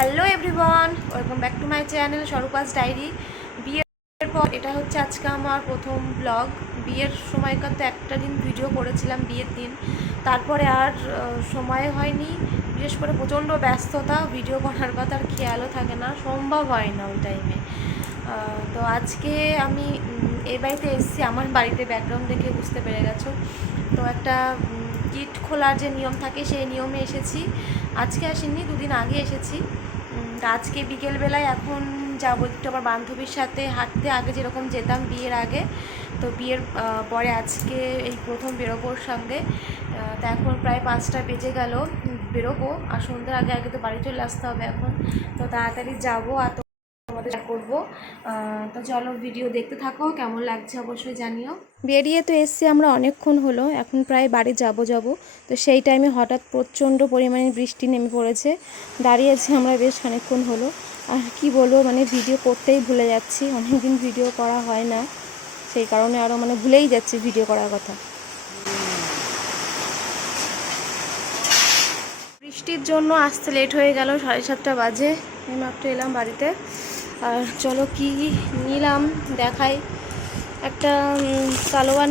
Hello everyone, welcome back to my channel স্বরূপাস diary. বিয়ের পর এটা হচ্ছে আজকে আমার প্রথম ব্লগ। বিয়ের সময়কার তো একটা দিন ভিডিও করেছিলাম বিয়ের দিন, তারপরে আর সময় হয়নি। বিশেষ করে প্রচণ্ড ব্যস্ততা, ভিডিও করার কথা আর খেয়ালও থাকে না, সম্ভব হয় না ওই টাইমে। তো আজকে আমি এই বাড়িতে এসেছি, আমার বাড়িতে ব্যাকগ্রাউন্ড দেখে বুঝতে পেরে গেছো। তো একটা গিট খোলার যে নিয়ম থাকে সেই নিয়মে এসেছি। আজকে আসিনি, দুদিন আগে এসেছি। আজকে বিকেলবেলায় এখন যাবো একটু আমার বান্ধবীর সাথে হাঁটতে, আগে যেরকম যেতাম বিয়ের আগে। তো বিয়ের পরে আজকে এই প্রথম বেরোবো ওর সঙ্গে। তা এখন প্রায় 5টা বেজে গেল, বেরোবো। আর সন্ধ্যার আগে আগে তো বাড়ি চলে আসতে হবে এখন। তো তাড়াতাড়ি যাবো আর তোমাদের করবো। তো চলো ভিডিও দেখতে থাকো, কেমন লাগছে অবশ্যই জানিও। বেরিয়ে তো এসছি আমরা অনেকক্ষণ হলো, এখন প্রায় বাড়ি যাব। তো সেই টাইমে হঠাৎ প্রচণ্ড পরিমাণে বৃষ্টি নেমে পড়েছে। দাঁড়িয়েছি আমরা বেশ খানিকক্ষণ হলো। আর কি বলবো, ভিডিও করতেই ভুলে যাচ্ছি, অনেকদিন ভিডিও করা হয় না, সেই কারণে আরও ভুলেই যাচ্ছি ভিডিও করার কথা। বৃষ্টির জন্য আসতে লেট হয়ে গেল, 7:30 বাজে। আমি মাত্র এলাম বাড়িতে। আর চলো কি নিলাম দেখাই। একটা সালোয়ার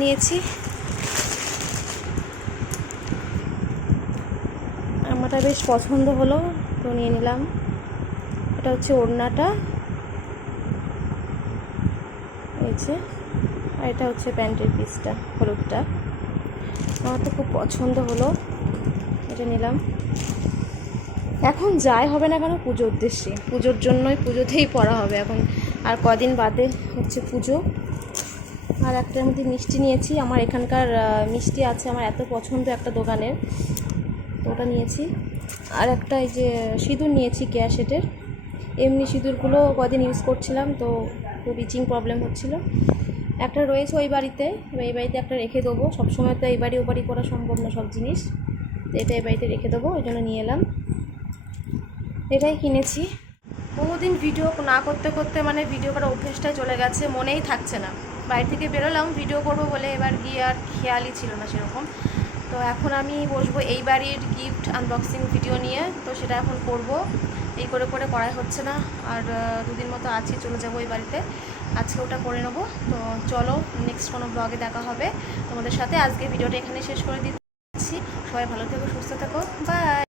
নিয়েছি, আমারটা বেশ পছন্দ হলো তো নিয়ে নিলাম। এটা হচ্ছে ওড়নাটা, এই যে। আর এটা হচ্ছে প্যান্টের পিসটা, হলুদটা। আমার তো খুব পছন্দ হলো, এটা নিলাম। এখন যাই হবে না কেন পুজোর উদ্দেশ্যে, পুজোর জন্যই, পুজোতেই পরা হবে এখন। আর কদিন বাদে হচ্ছে পুজো। আর একটার মধ্যে মিষ্টি নিয়েছি, আমার এখানকার মিষ্টি আছে আমার এত পছন্দ একটা দোকানের, তো ওটা নিয়েছি। আর একটা এই যে সিঁদুর নিয়েছি ক্যাশেটের। এমনি সিঁদুরগুলো কদিন ইউজ করছিলাম তো খুব ইচিং প্রবলেম হচ্ছিলো। একটা রয়েছে ওই বাড়িতে, এই বাড়িতে একটা রেখে দেবো। সবসময় তো এই বাড়ি ও বাড়ি করা সম্ভব না সব জিনিস, তো এটা এই বাড়িতে রেখে দেবো, ওই জন্য নিয়ে এলাম। এটাই কিনেছি। বহুদিন ভিডিও না করতে করতে ভিডিও করার অভ্যেসটাই চলে গেছে, মনেই থাকছে না। বাড়ি থেকে বেরোলাম ভিডিও করবো বলে, এবার গিয়ে আর খেয়ালই ছিল না সেরকম। তো এখন আমি বসবো এই বাড়ির গিফট আনবক্সিং ভিডিও নিয়ে, তো সেটা এখন করব। এই করে করাই হচ্ছে না। আর দুদিন মতো আছি, চলে যাবো এই বাড়িতে, আজকে ওটা করে নেবো। তো চলো নেক্সট কোনো ব্লগে দেখা হবে তোমাদের সাথে। আজকে ভিডিওটা এখানে শেষ করে দিচ্ছি। সবাই ভালো থেকো, সুস্থ থেকো, বাই।